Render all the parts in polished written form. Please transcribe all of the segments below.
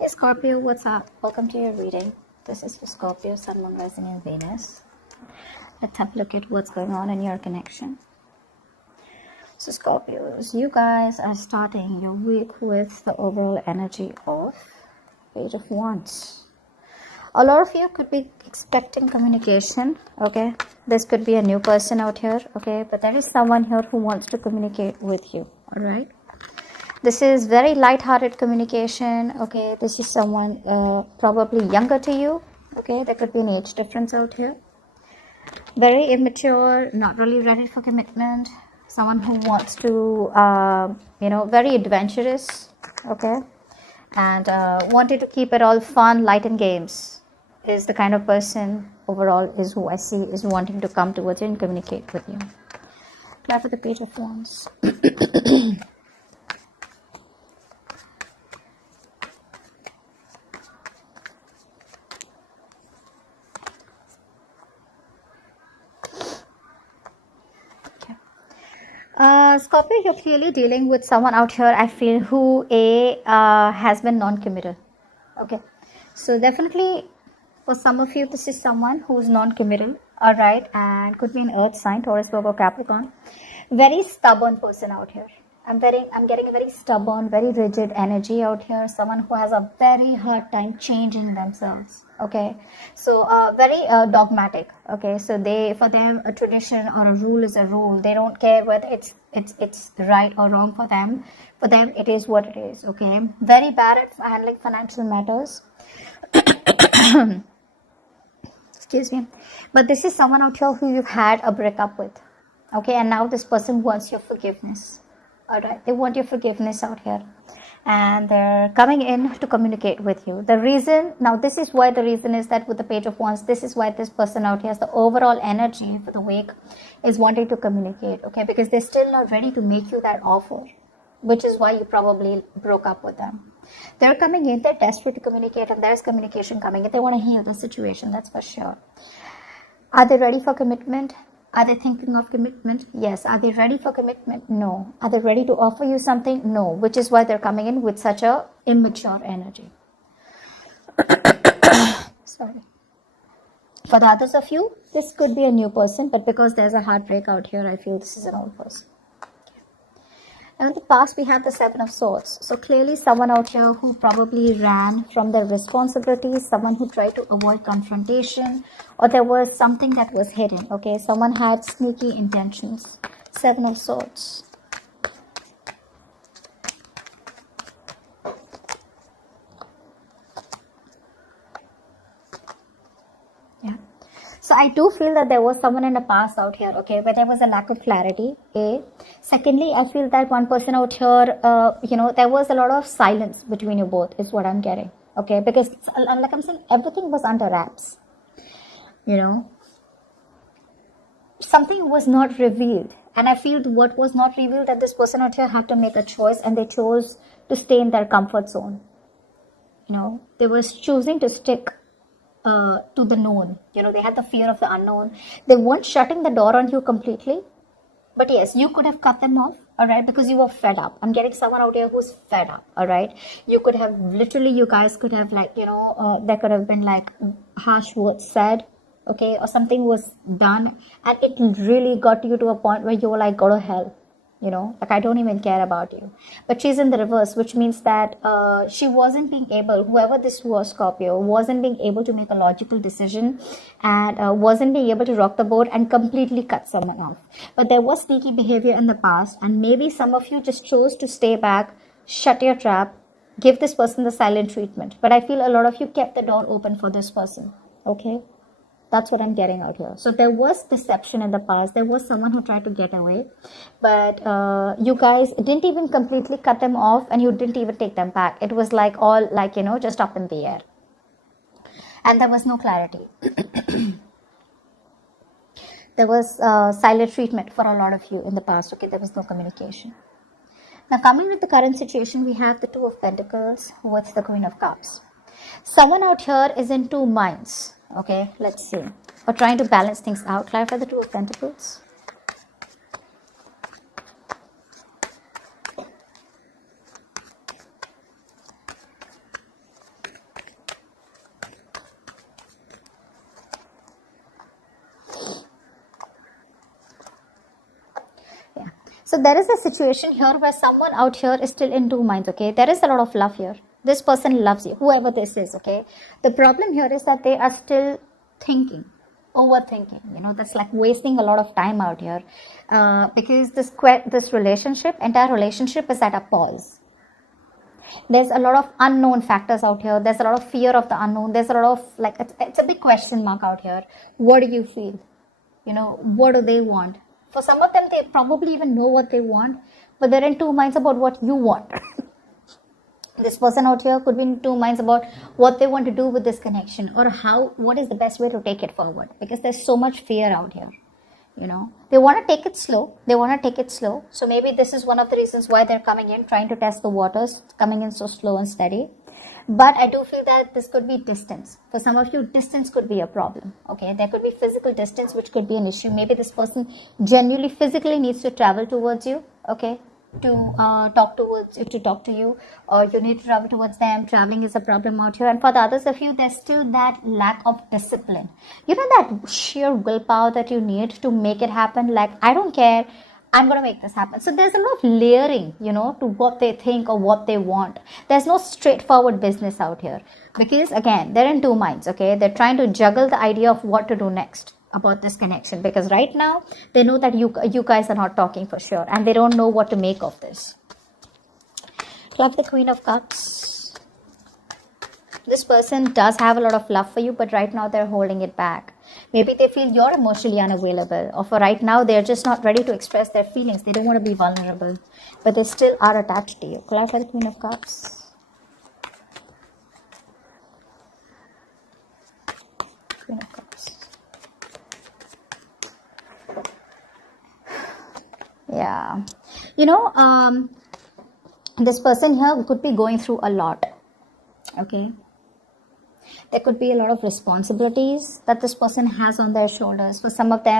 Hey Scorpio, what's up? Welcome to your reading. This is for Scorpio, Sun, Moon, Rising, and Venus. Let's have a look at what's going on in your connection. So Scorpios, you guys are starting your week with the overall energy of Page of Wands. A lot of you could be expecting communication, okay? This could be a new person out here, okay? But there is someone here who wants to communicate with you, all right? This is very light-hearted communication, okay? This is someone probably younger to you, okay? There could be an age difference out here. Very immature, not really ready for commitment. Someone who wants to, very adventurous, okay? And wanted to keep it all fun, light and games is the kind of person overall is who I see is wanting to come towards you and communicate with you. Clap for the Page of Wands. Scorpio, you're clearly dealing with someone out here, I feel, who has been non-committal. Okay. So definitely for some of you, this is someone who's non-committal. All right. And could be an earth sign, Taurus, Virgo, Capricorn. Very stubborn person out here. I'm getting a very stubborn, very rigid energy out here. Someone who has a very hard time changing themselves. Okay, so very dogmatic. Okay, so for them a tradition or a rule is a rule. They don't care whether it's right or wrong for them. For them, it is what it is. Okay, very bad at handling financial matters. Excuse me, but this is someone out here who you've had a breakup with. Okay, and now this person wants your forgiveness. All right, they want your forgiveness out here, and they're coming in to communicate with you. The reason, now this is why the reason is that with the Page of Wands, this is why this person out here has the overall energy for the week is wanting to communicate, okay, because they're still not ready to make you that offer, which is why you probably broke up with them. They're coming in, they're desperate to communicate, and there's communication coming in. They want to heal the situation, that's for sure. Are they ready for commitment? Are they thinking of commitment? Yes. Are they ready for commitment? No. Are they ready to offer you something? No. Which is why they're coming in with such a immature energy. Sorry. For the others of you, this could be a new person, but because there's a heartbreak out here, I feel this is an old person. And in the past, we have the Seven of Swords. So clearly someone out here who probably ran from their responsibilities, someone who tried to avoid confrontation, or there was something that was hidden, okay? Someone had sneaky intentions. Seven of Swords. Yeah. So I do feel that there was someone in the past out here, okay, where there was a lack of clarity, A. Secondly, I feel that one person out here, there was a lot of silence between you both is what I'm getting, okay, because like I'm saying, everything was under wraps, something was not revealed, and I feel what was not revealed that this person out here had to make a choice, and they chose to stay in their comfort zone. They were choosing to stick to the known. They had the fear of the unknown. They weren't shutting the door on you completely, but yes, you could have cut them off, all right, because you were fed up. I'm getting someone out here who's fed up, all right. You could have literally, you guys could have there could have been like harsh words said, okay, or something was done, and it really got you to a point where you were like, go to hell. Like I don't even care about you. But she's in the reverse, which means that she wasn't being able, whoever this was, Scorpio, wasn't being able to make a logical decision and wasn't being able to rock the boat and completely cut someone off. But there was sneaky behavior in the past, and maybe some of you just chose to stay back, shut your trap, give this person the silent treatment. But I feel a lot of you kept the door open for this person, okay? That's what I'm getting out here. So there was deception in the past. There was someone who tried to get away. But you guys didn't even completely cut them off, and you didn't even take them back. It was like all just up in the air. And there was no clarity. There was silent treatment for a lot of you in the past. Okay, there was no communication. Now coming with the current situation, we have the Two of Pentacles with the Queen of Cups. Someone out here is in two minds. Okay, let's see. Or trying to balance things out. Clarify the Two of Pentacles. So there is a situation here where someone out here is still in two minds, okay? There is a lot of love here. This person loves you, whoever this is, okay? The problem here is that they are still thinking, overthinking, that's like wasting a lot of time out here, because this relationship, entire relationship is at a pause. There's a lot of unknown factors out here. There's a lot of fear of the unknown. There's a lot of, like, it's a big question mark out here. What do you feel? What do they want? For some of them, they probably even know what they want, but they're in two minds about what you want. This person out here could be in two minds about what they want to do with this connection, or what is the best way to take it forward, because there's so much fear out here. They want to take it slow. So maybe this is one of the reasons why they're coming in, trying to test the waters, coming in so slow and steady. But I do feel that this could be distance. For some of you, distance could be a problem. Okay, there could be physical distance, which could be an issue. Maybe this person genuinely physically needs to travel towards you. Okay, to talk to you, or you need to travel towards them. Traveling is a problem out here. And for the others of you, there's still that lack of discipline. That sheer willpower that you need to make it happen. Like, I don't care, I'm going to make this happen. So there's a lot of layering, to what they think or what they want. There's no straightforward business out here, because again, they're in two minds. Okay, they're trying to juggle the idea of what to do next about this connection, because right now they know that you guys are not talking for sure, and they don't know what to make of this. Love the Queen of Cups. This person does have a lot of love for you, but right now they're holding it back. Maybe they feel you're emotionally unavailable, or for right now they're just not ready to express their feelings. They don't want to be vulnerable, but they still are attached to you. Clarify the Queen of Cups. Queen of Cups. Yeah, this person here could be going through a lot. Okay, there could be a lot of responsibilities that this person has on their shoulders. For some of you,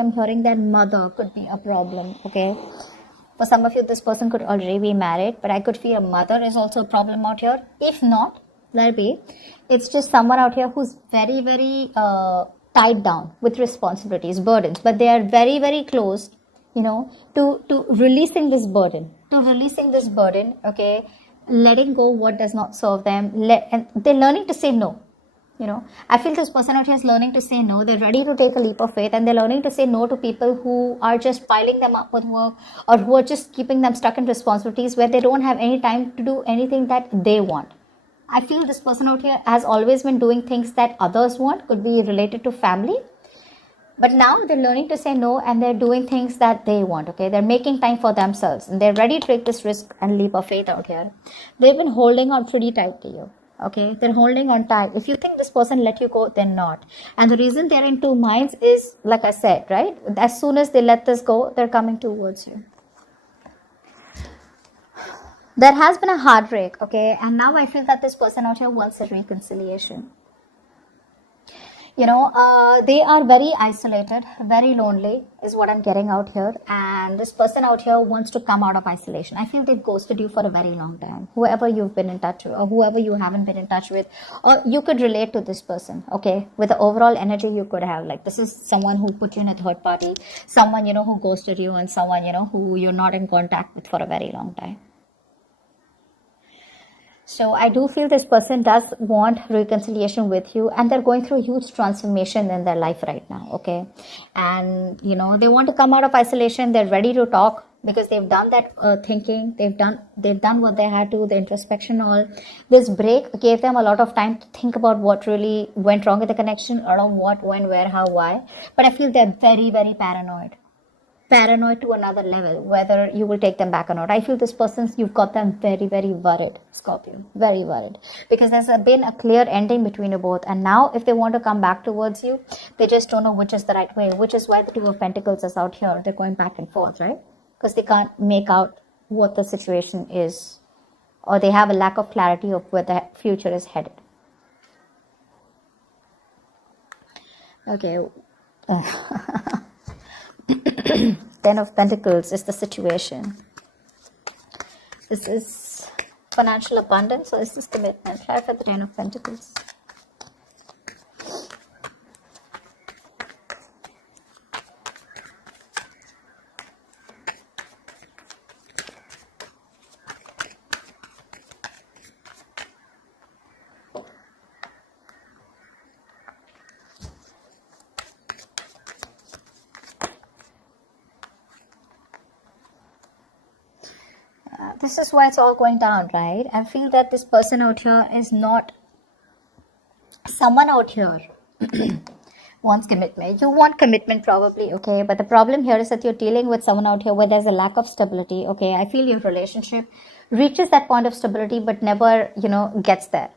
I'm hearing that mother could be a problem. Okay, for some of you, this person could already be married, but I could feel a mother is also a problem out here. If not, let it be. It's just someone out here who's very, very tied down with responsibilities, burdens, but they are very, very close, to releasing this burden. Okay, letting go what does not serve them, and they're learning to say no. I feel this person out here is learning to say no. They're ready to take a leap of faith, and they're learning to say no to people who are just piling them up with work, or who are just keeping them stuck in responsibilities where they don't have any time to do anything that they want. I feel this person out here has always been doing things that others want, could be related to family. But now they're learning to say no, and they're doing things that they want. Okay, they're making time for themselves, and they're ready to take this risk and leap of faith out here. They've been holding on pretty tight to you. Okay, they're holding on tight. If you think this person let you go, they're not. And the reason they're in two minds is, like I said, right? As soon as they let this go, they're coming towards you. There has been a heartbreak, okay? And now I feel that this person out here wants a reconciliation. They are very isolated, very lonely is what I'm getting out here. And this person out here wants to come out of isolation. I feel they've ghosted you for a very long time. Whoever you've been in touch with, or whoever you haven't been in touch with, or you could relate to this person, okay? With the overall energy you could have. Like, this is someone who put you in a third party, someone, who ghosted you, and someone, who you're not in contact with for a very long time. So I do feel this person does want reconciliation with you, and they're going through a huge transformation in their life right now, okay? And, they want to come out of isolation. They're ready to talk, because they've done that thinking. They've done what they had to, the introspection, all. This break gave them a lot of time to think about what really went wrong with the connection, or what, when, where, how, why. But I feel they're very, very paranoid to another level, whether you will take them back or not. I feel this person, you've got them very, very worried, Scorpio, very worried, because there's been a clear ending between you both. And now if they want to come back towards you, they just don't know which is the right way, which is why the Two of Pentacles is out here. They're going back and forth, right? Because they can't make out what the situation is, or they have a lack of clarity of where the future is headed. Okay. Ten of Pentacles is the situation. This is financial abundance, or is this commitment? Try for the Ten of Pentacles. this is why it's all going down, right? I feel that this person out here is not someone out here wants commitment. You want commitment probably, okay? But the problem here is that you're dealing with someone out here where there's a lack of stability, okay? I feel your relationship reaches that point of stability but never, gets there.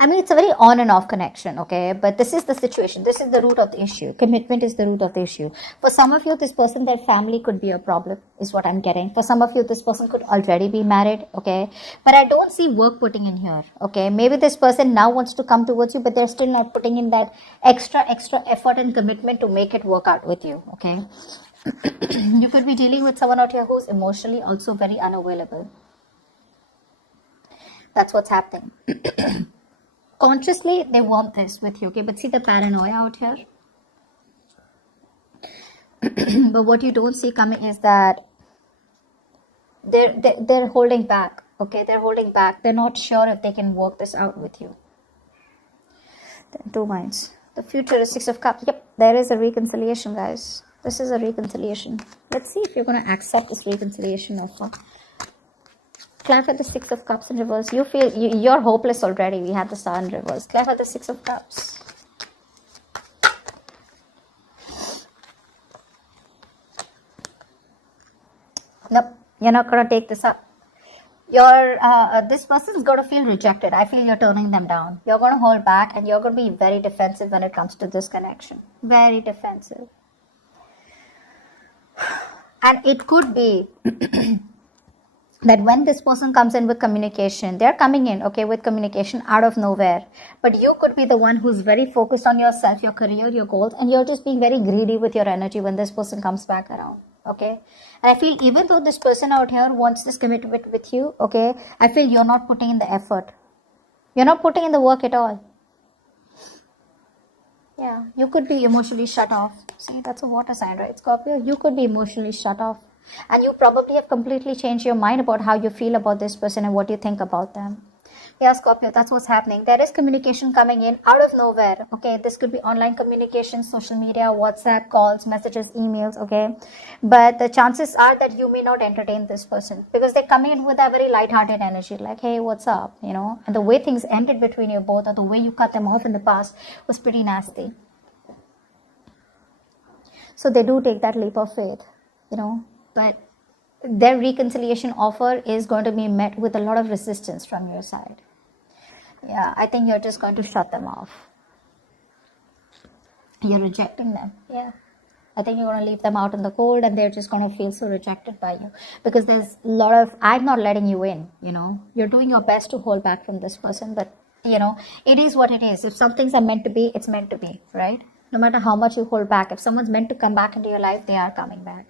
I mean, it's a very on and off connection, okay? But this is the situation. This is the root of the issue. Commitment is the root of the issue. For some of you, this person, their family could be a problem, is what I'm getting. For some of you, this person could already be married, okay? But I don't see work putting in here, okay? Maybe this person now wants to come towards you, but they're still not putting in that extra effort and commitment to make it work out with you, okay? You could be dealing with someone out here who's emotionally also very unavailable. That's what's happening. Consciously, they want this with you, okay? But see the paranoia out here? But what you don't see coming is that they're holding back, okay? They're holding back. They're not sure if they can work this out with you. Then 2 minds. The future is 6 of Cups. Yep, there is a reconciliation, guys. This is a reconciliation. Let's see if you're going to accept this reconciliation offer. Clarify the 6 of Cups in reverse. You feel you're hopeless already. We had the Star in reverse. Clarify the 6 of Cups. Nope, you're not going to take this up. This person's going to feel rejected. I feel you're turning them down. You're going to hold back and you're going to be very defensive when it comes to this connection. Very defensive. And it could be that when this person comes in with communication, they're coming in, okay, with communication out of nowhere. But you could be the one who's very focused on yourself, your career, your goals, and you're just being very greedy with your energy when this person comes back around, okay? And I feel even though this person out here wants this commitment with you, okay, I feel you're not putting in the effort. You're not putting in the work at all. Yeah, you could be emotionally shut off. See, that's a water sign, right, Scorpio? You could be emotionally shut off. And you probably have completely changed your mind about how you feel about this person and what you think about them. Yeah, Scorpio, that's what's happening. There is communication coming in out of nowhere. Okay, this could be online communication, social media, WhatsApp, calls, messages, emails. Okay, but the chances are that you may not entertain this person because they're coming in with a very lighthearted energy, like, hey, what's up? And the way things ended between you both, or the way you cut them off in the past, was pretty nasty. So they do take that leap of faith, but their reconciliation offer is going to be met with a lot of resistance from your side. Yeah, I think you're just going to shut them off. You're rejecting them. Yeah. I think you're going to leave them out in the cold and they're just going to feel so rejected by you. Because there's a lot of, I'm not letting you in, You're doing your best to hold back from this person, but, it is what it is. If some things are meant to be, it's meant to be, right? No matter how much you hold back. If someone's meant to come back into your life, they are coming back.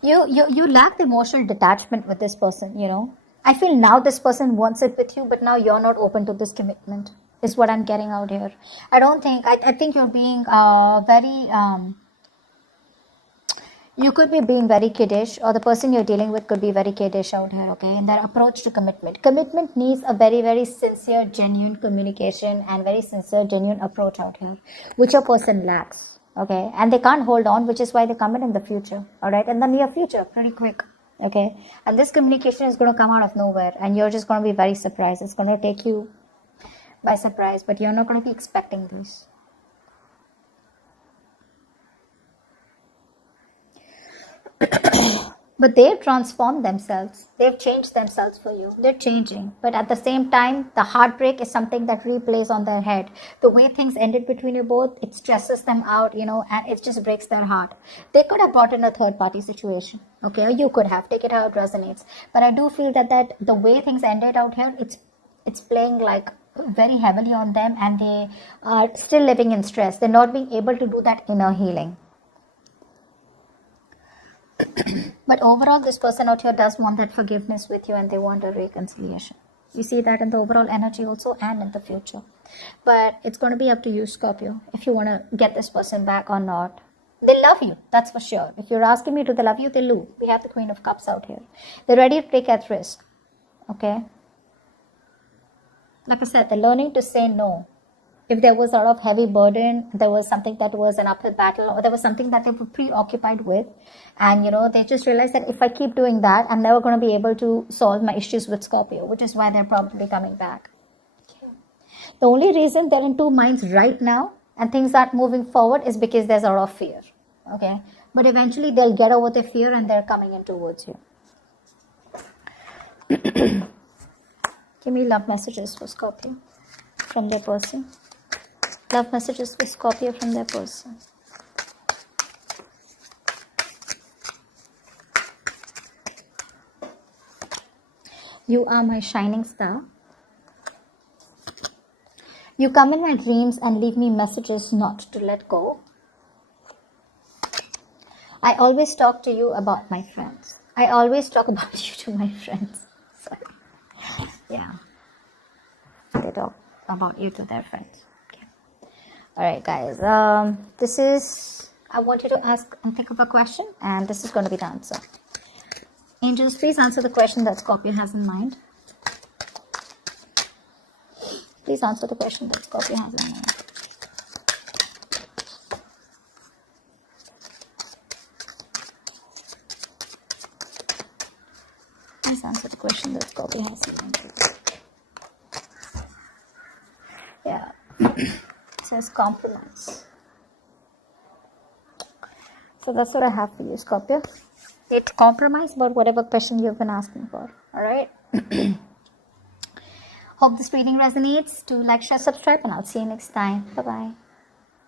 You lack the emotional detachment with this person, I feel now this person wants it with you, but now you're not open to this commitment, is what I'm getting out here. I think you're being you could be being very kiddish, or the person you're dealing with could be very kiddish out here, okay, in their approach to commitment. Commitment needs a very, very sincere, genuine communication and very sincere, genuine approach out here, which a person lacks. Okay, and they can't hold on, which is why they come in the future, all right, in the near future, pretty quick, okay, and this communication is going to come out of nowhere, and you're just going to be very surprised. It's going to take you by surprise, but you're not going to be expecting this. But they've transformed themselves. They've changed themselves for you. They're changing. But at the same time, the heartbreak is something that replays on their head. The way things ended between you both, it stresses them out, and it just breaks their heart. They could have brought in a third-party situation, okay? Or you could have. Take it how it resonates. But I do feel that the way things ended out here, it's playing like very heavily on them, and they are still living in stress. They're not being able to do that inner healing. But overall, this person out here does want that forgiveness with you, and they want a reconciliation. You see that in the overall energy also, and in the future. But it's going to be up to you, Scorpio, if you want to get this person back or not. They love you, that's for sure. If you're asking me, do they love you? They do. We have the Queen of Cups out here. They're ready to take that risk. Okay? Like I said, they're learning to say no. If there was a lot of heavy burden, there was something that was an uphill battle, or there was something that they were preoccupied with, and they just realized that if I keep doing that, I'm never going to be able to solve my issues with Scorpio, which is why they're probably coming back. The only reason they're in two minds right now and things aren't moving forward is because there's a lot of fear. Okay, but eventually they'll get over the fear and they're coming in towards you. Give me love messages for Scorpio from their person. Love messages for Scorpio from their person. You are my shining star. You come in my dreams and leave me messages not to let go. I always talk to you about my friends. I always talk about you to my friends. Sorry. Yeah. They talk about you to their friends. Okay. Alright guys. I want you to ask and think of a question, and this is going to be the answer. Angels, please answer the question that Scorpio has in mind. Please answer the question that Scorpio has in mind. Please answer the question that Scorpio has in mind. Yeah. It says compromise. So that's what I have for you, Scorpio. It's compromise about whatever question you've been asking for. Alright? Hope this reading resonates. Do like, share, subscribe, and I'll see you next time. Bye-bye.